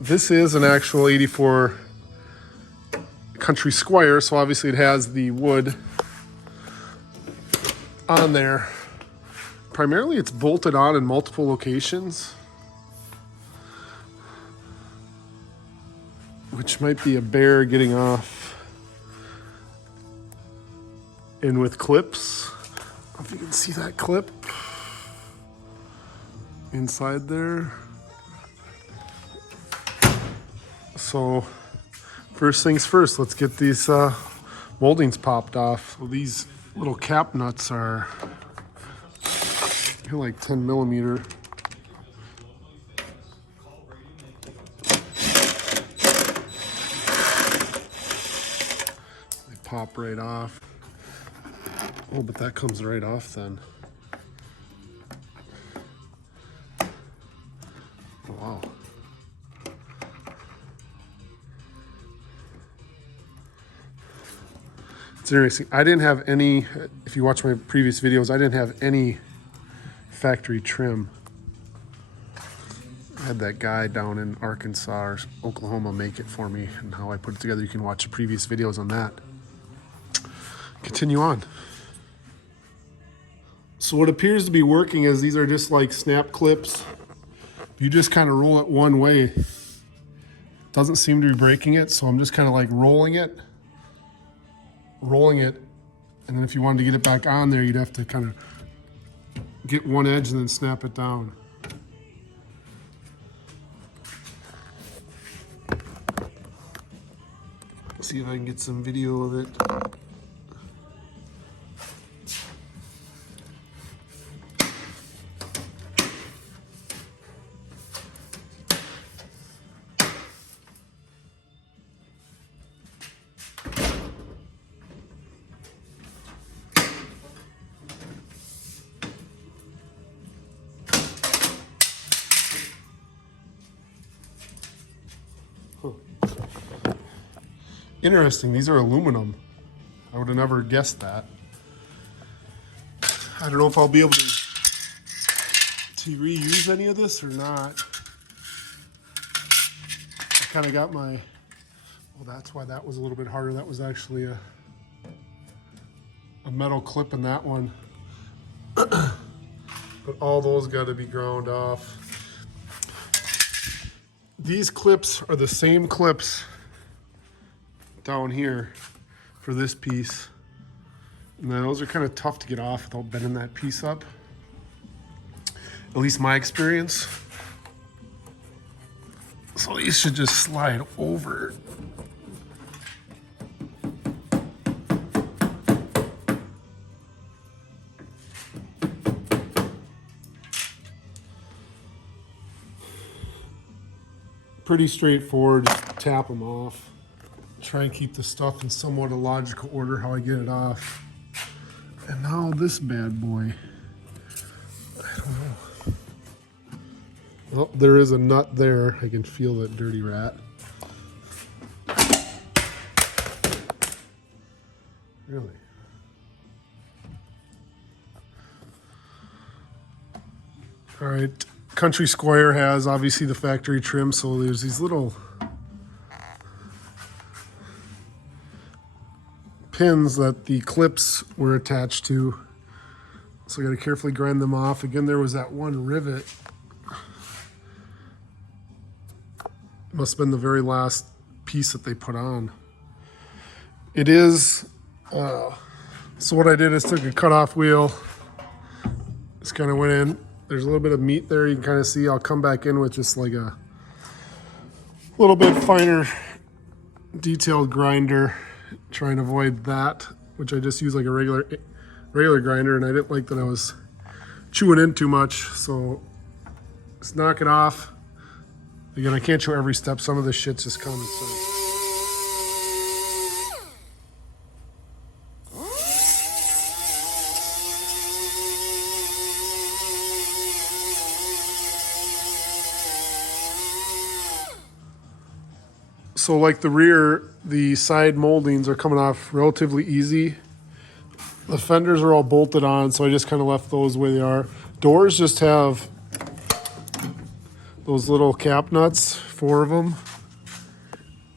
This is an actual 84 Country Squire, so obviously it has the wood on there. Primarily it's bolted on in multiple locations, which might be a bear getting off in with clips. I don't know if you can see that clip inside there. So first things first, let's get these moldings popped off. So these little cap nuts are like 10 millimeter. They pop right off. Oh, but that comes right off then. Wow. It's interesting. I didn't have any, if you watch my previous videos, I didn't have any factory trim. I had that guy down in Arkansas or Oklahoma make it for me, and how I put it together. You can watch the previous videos on that. Continue on. So what appears to be working is these are just like snap clips. You just kind of roll it one way. It doesn't seem to be breaking it, so I'm just kind of like rolling it, and then if you wanted to get it back on there, you'd have to kind of get one edge and then snap it down. See if I can get some video of it. Interesting, these are aluminum. I would have never guessed that. I don't know if I'll be able to reuse any of this or not. I kind of got my, well, that's why that was a little bit harder. That was actually a metal clip in that one. But all those got to be ground off. These clips are the same clips down here for this piece. And those are kind of tough to get off without bending that piece up. At least my experience. So these should just slide over. Pretty straightforward, just tap them off. Try and keep the stuff in somewhat a logical order how I get it off. And now this bad boy. I don't know. Well, there is a nut there. I can feel that dirty rat. Really? All right. Country Squire has obviously the factory trim, so there's these little pins that the clips were attached to. So I got to carefully grind them off. Again, there was that one rivet. Must have been the very last piece that they put on. It is, so what I did is took a cutoff wheel, just kind of went in. There's a little bit of meat there you can kind of see. I'll come back in with just like a little bit finer detailed grinder. Try and avoid that, which I just use like a regular grinder, and I didn't like that I was chewing in too much, so let's knock it off. Again, I can't show every step. Some of this shit's just common sense. So like the rear, the side moldings are coming off relatively easy. The fenders are all bolted on, so I just kind of left those the way they are. Doors just have those little cap nuts, 4 of them.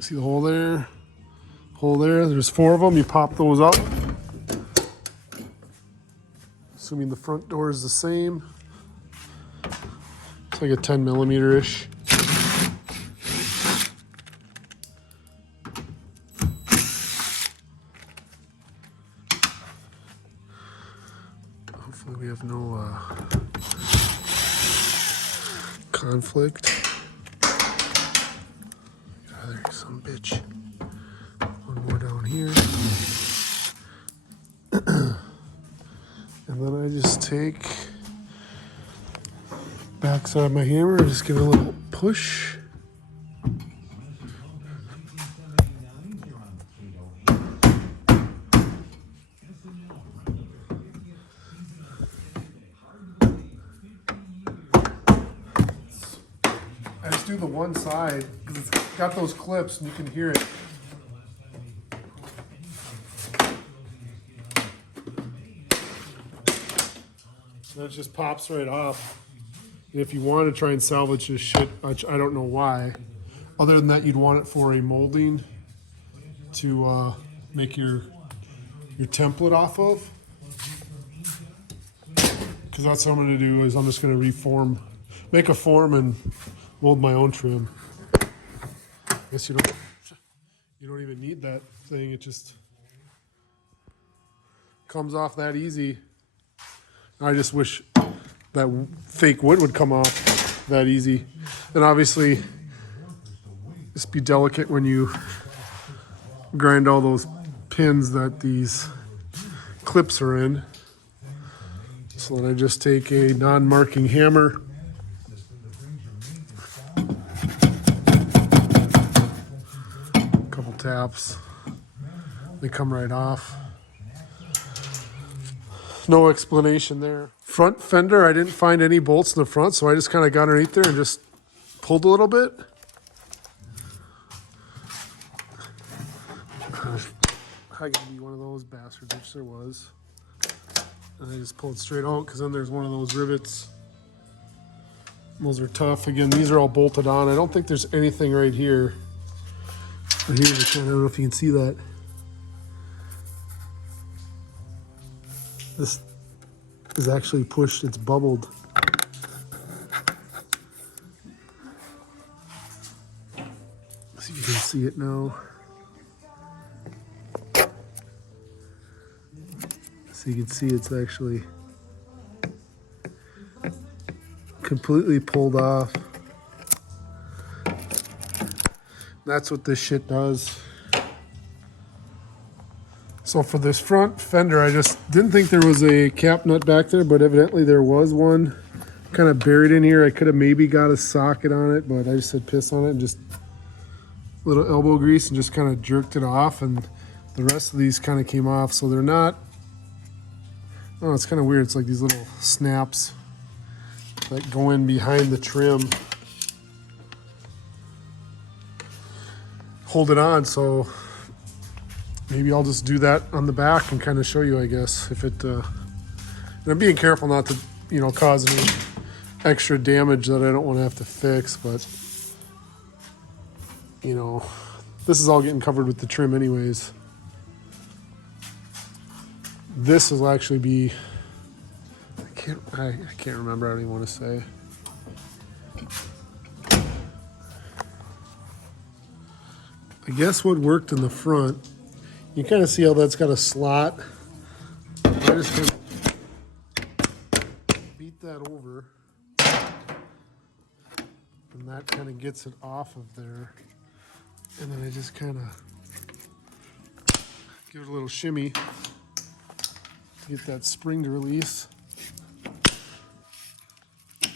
See the hole there? Hole there. There's 4 of them. You pop those up. Assuming the front door is the same. It's like a 10 millimeter-ish. Hopefully we have no conflict. There's some bitch. One more down here. And then I just take backside of my hammer and just give it a little push. I just do the one side because it's got those clips and you can hear it. And it just pops right off. And if you want to try and salvage this shit, which I don't know why, other than that, you'd want it for a molding to make your template off of. Because that's what I'm going to do is I'm just going to reform, make a form and mold my own trim. I guess you don't even need that thing. It just comes off that easy. I just wish that fake wood would come off that easy. And obviously, just be delicate when you grind all those pins that these clips are in. So then I just take a non-marking hammer. A couple taps. They come right off. No explanation there. Front fender, I didn't find any bolts in the front, so I just kind of got underneath there and just pulled a little bit. I could be one of those bastards, which there was. And I just pulled straight out because then there's one of those rivets. Those are tough. Again, these are all bolted on. I don't think there's anything right here. But here's the kind. I don't know if you can see that. This is actually pushed, it's bubbled. So you can see it now. So you can see it's actually completely pulled off. That's what this shit does. So for this front fender, I just didn't think there was a cap nut back there, but evidently there was one kind of buried in here. I could have maybe got a socket on it, but I just had piss on it and just a little elbow grease and just kind of jerked it off, and the rest of these kind of came off. So they're not, oh, it's kind of weird. It's like these little snaps that go in behind the trim. Hold it on, so maybe I'll just do that on the back and kind of show you, I guess, if it, and I'm being careful not to, cause any extra damage that I don't want to have to fix, but, this is all getting covered with the trim anyways. This will actually be, I can't remember, I don't even want to say. I guess what worked in the front, you kind of see how that's got a slot. I just kind of beat that over, and that kind of gets it off of there. And then I just kind of give it a little shimmy to get that spring to release. I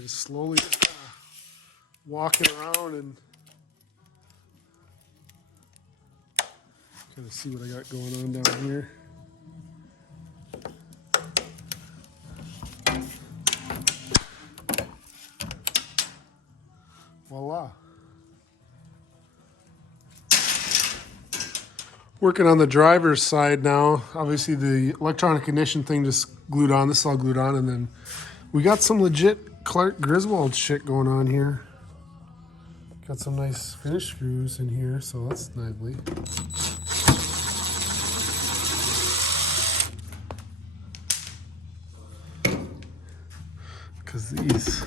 just slowly just kind of walk it around and kind of see what I got going on down here. Voila. Working on the driver's side now. Obviously the electronic ignition thing just glued on. This is all glued on, and then We got some legit Clark Griswold shit going on here. Got some nice finish screws in here, so that's nicely. Because these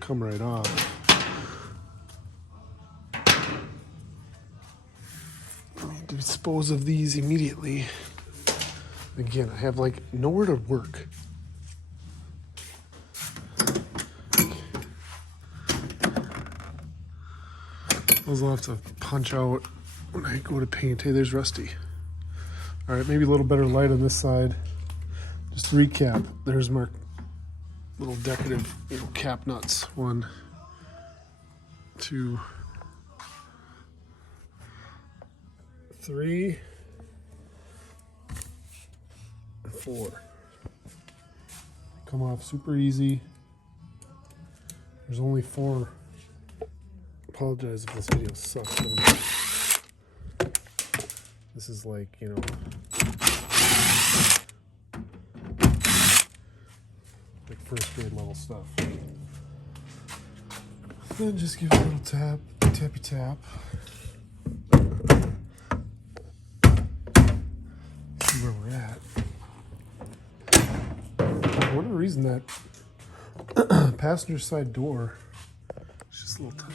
come right off. I need to dispose of these immediately. Again, I have like nowhere to work. Those will have to punch out when I go to paint. Hey, there's Rusty. All right, maybe a little better light on this side. Just to recap, there's my little decorative, cap nuts. 1, 2, 3, 4. Come off super easy. There's only 4. Apologize if this video sucks. This is like, like first grade level stuff. Then just give it a little tap, tappy tap. See where we're at. For whatever reason, that passenger side door is just a little tight.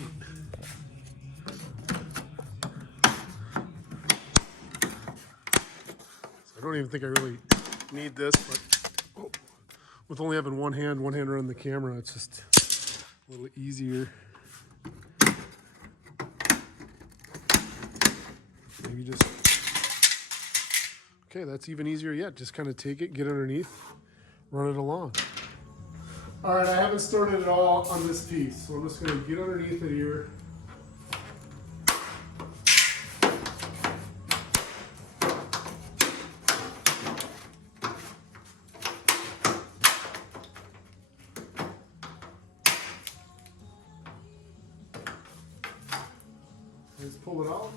I don't even think I really need this, but with only having one hand around the camera, it's just a little easier. Maybe just, okay, that's even easier yet. Just kind of take it, get underneath, run it along. All right, I haven't started it all on this piece, so I'm just gonna get underneath it here. Just pull it off.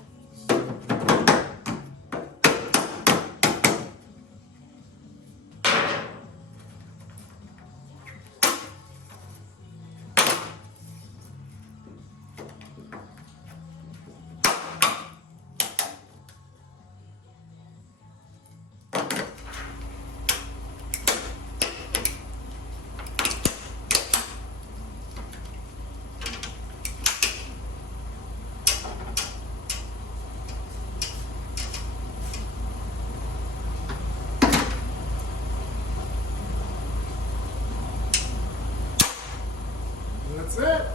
That's it.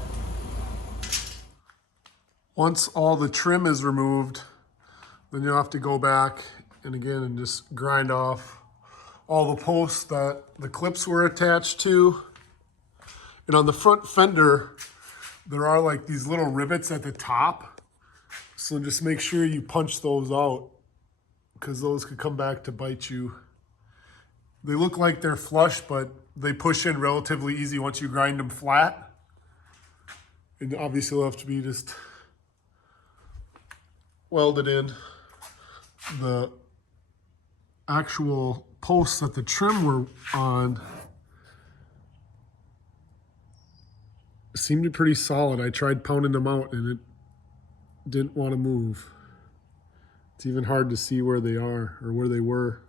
Once all the trim is removed, then you'll have to go back and again and just grind off all the posts that the clips were attached to. And on the front fender, there are like these little rivets at the top. So just make sure you punch those out because those could come back to bite you. They look like they're flush, but they push in relatively easy once you grind them flat. And obviously it'll have to be just welded in. The actual posts that the trim were on seemed pretty solid. I tried pounding them out and it didn't want to move. It's even hard to see where they are or where they were.